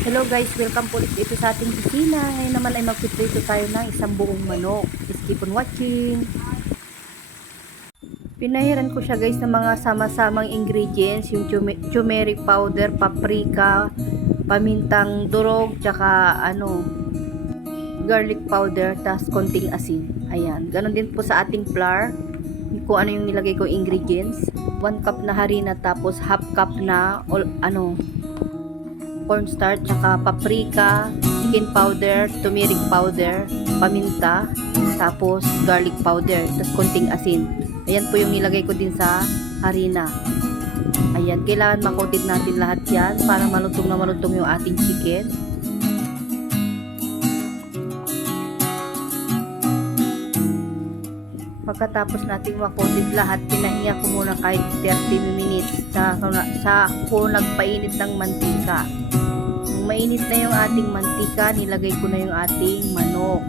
Hello guys, welcome po ulit dito sa ating kusina. Ngayon naman ay magpiprito tayo ng isang buong manok. Please keep on watching. Pinahiran ko siya guys ng mga sama-samang ingredients, yung turmeric powder, paprika, pamintang durog, tsaka garlic powder, tas konting asin. Ayan, ganon din po sa ating flour. Kung ano yung nilagay ko ingredients. 1 cup na harina, tapos half cup na cornstarch, tsaka paprika, chicken powder, turmeric powder, paminta, tapos garlic powder, tapos konting asin. Ayan po yung nilagay ko din sa harina. Ayan, kailangan makotid natin lahat yan para malutong na malutong yung ating chicken. Pagkatapos nating makotid lahat, pinahinga ko muna kahit 30 minutes sa ako nagpainit ng mantika. Nung mainit na yung ating mantika, nilagay ko na yung ating manok.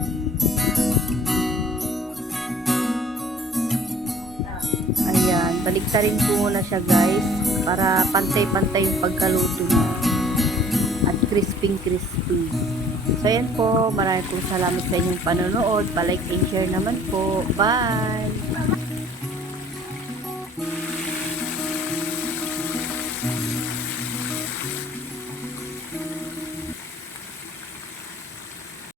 Ayan, baliktarin ko muna siya guys para pantay-pantay yung pagkaluto niya at crispy. So ayan po, maraming pong salamat sa inyong panonood. Pa-like and share naman po. Bye!